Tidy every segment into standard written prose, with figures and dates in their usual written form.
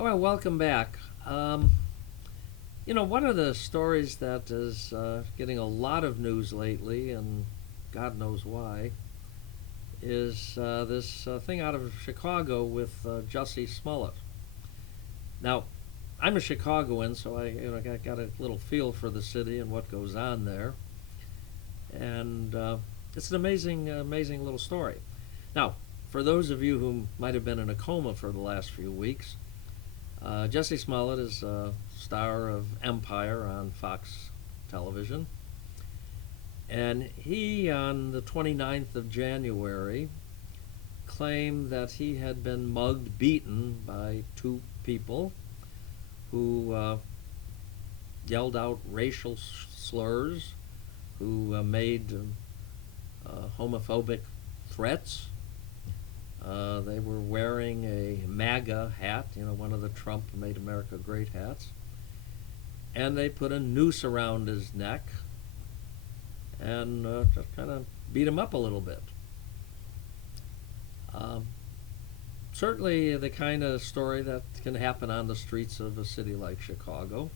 Oh, well, welcome back. One of the stories that is getting a lot of news lately, and God knows why, is this thing out of Chicago with Jessie Smollet. Now, I'm a Chicagoan, so I got a little feel for the city and what goes on there, and it's an amazing little story. Now, for those of you who might have been in a coma for the last few weeks, Jessie Smollet is a star of Empire on Fox television. And he, on the 29th of January, claimed that he had been mugged, beaten by two people who yelled out racial slurs, who made homophobic threats. They were wearing a MAGA hat, one of the Trump Made America Great hats. And they put a noose around his neck and just kind of beat him up a little bit. Certainly the kind of story that can happen on the streets of a city like Chicago.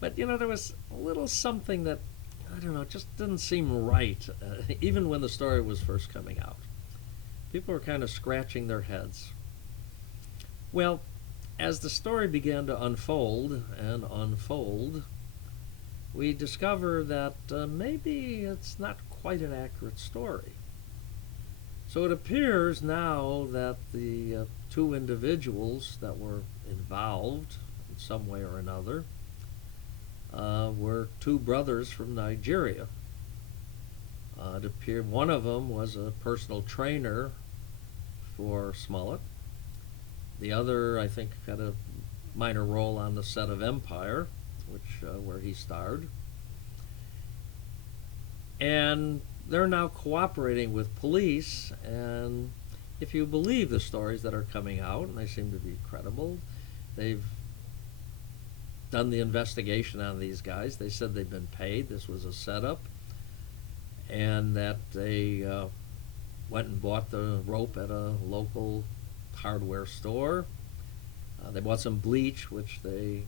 But, there was a little something that, I don't know, just didn't seem right, even when the story was first coming out. People were kind of scratching their heads. Well, as the story began to unfold and unfold, we discover that maybe it's not quite an accurate story. So it appears now that the two individuals that were involved in some way or another were two brothers from Nigeria. It appeared one of them was a personal trainer for Smollet. The other, I think, had a minor role on the set of Empire, where he starred. And they're now cooperating with police, and if you believe the stories that are coming out, and they seem to be credible, they've done the investigation on these guys. They said they've been paid. This was a setup, and that they went and bought the rope at a local hardware store. They bought some bleach, which they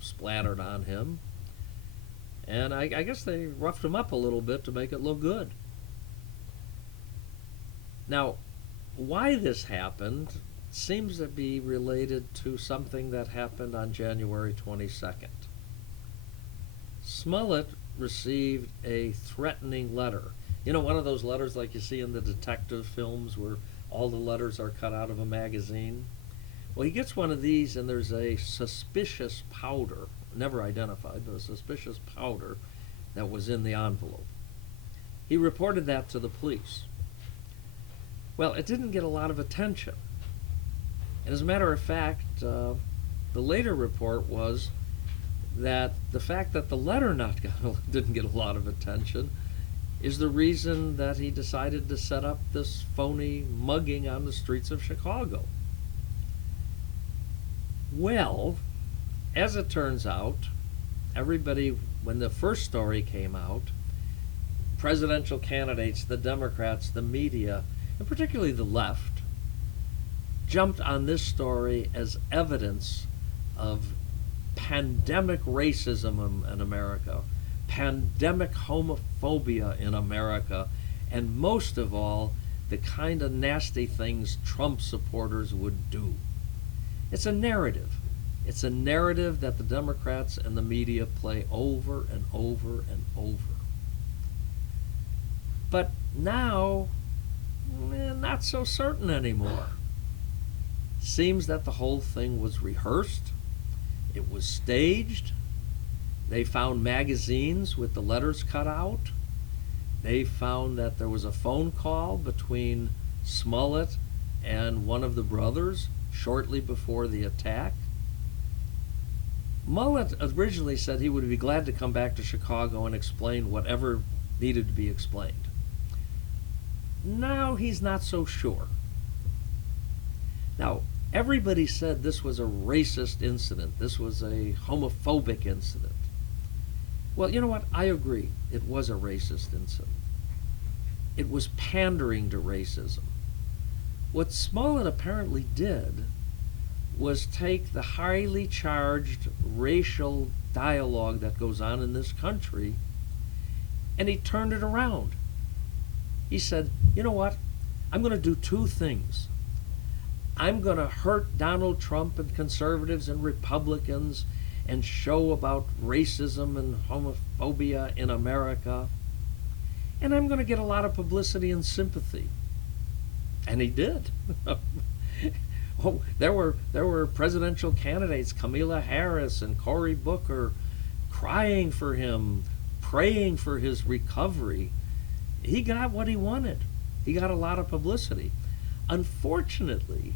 splattered on him. And I guess they roughed him up a little bit to make it look good. Now, why this happened seems to be related to something that happened on January 22nd. Smollet received a threatening letter. One of those letters like you see in the detective films where all the letters are cut out of a magazine. Well, he gets one of these, and there's a suspicious powder, never identified, but a suspicious powder that was in the envelope. He reported that to the police. Well, it didn't get a lot of attention. And as a matter of fact, the later report was that the fact that the letter didn't get a lot of attention is the reason that he decided to set up this phony mugging on the streets of Chicago. Well, as it turns out, everybody, when the first story came out, presidential candidates, the Democrats, the media, and particularly the left, jumped on this story as evidence of pandemic racism in America, pandemic homophobia in America, and most of all, the kind of nasty things Trump supporters would do. It's a narrative. It's a narrative that the Democrats and the media play over and over and over. But now, not so certain anymore. Seems that the whole thing was rehearsed. It was staged. They found magazines with the letters cut out. They found that there was a phone call between Smollet and one of the brothers shortly before the attack. Smollet originally said he would be glad to come back to Chicago and explain whatever needed to be explained. Now he's not so sure. Now, everybody said this was a racist incident. This was a homophobic incident. Well, you know what? I agree. It was a racist incident. It was pandering to racism. What Smollet apparently did was take the highly charged racial dialogue that goes on in this country, and he turned it around. He said, you know what? I'm going to do two things. I'm going to hurt Donald Trump and conservatives and Republicans and show about racism and homophobia in America. And I'm going to get a lot of publicity and sympathy. And he did. Oh, there were presidential candidates, Kamala Harris and Cory Booker, crying for him, praying for his recovery. He got what he wanted. He got a lot of publicity. Unfortunately,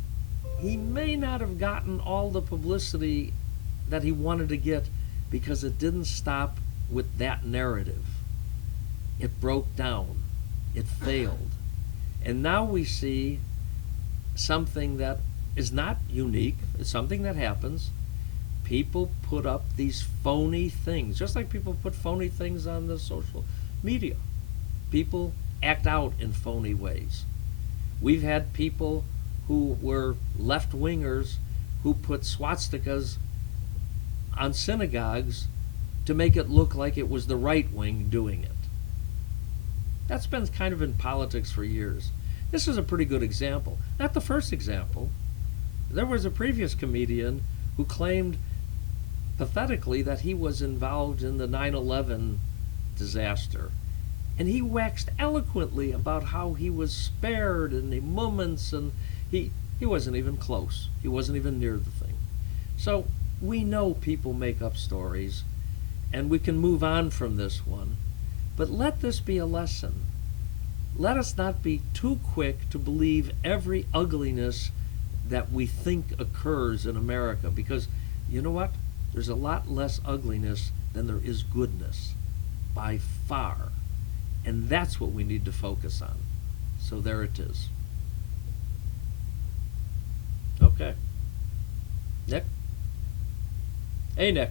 he may not have gotten all the publicity that he wanted to get because it didn't stop with that narrative. It broke down. It failed. And now we see something that is not unique. It's something that happens. People put up these phony things, just like people put phony things on the social media. People act out in phony ways. We've had people who were left-wingers who put swastikas on synagogues to make it look like it was the right wing doing it. That's been kind of in politics for years. This is a pretty good example. Not the first example. There was a previous comedian who claimed pathetically that he was involved in the 9/11 disaster. And he waxed eloquently about how he was spared in the moments, and he wasn't even close. He wasn't even near the thing. So we know people make up stories, and we can move on from this one. But let this be a lesson. Let us not be too quick to believe every ugliness that we think occurs in America, because you know what? There's a lot less ugliness than there is goodness, by far. And that's what we need to focus on. So there it is. Okay. Nick? Hey, Nick.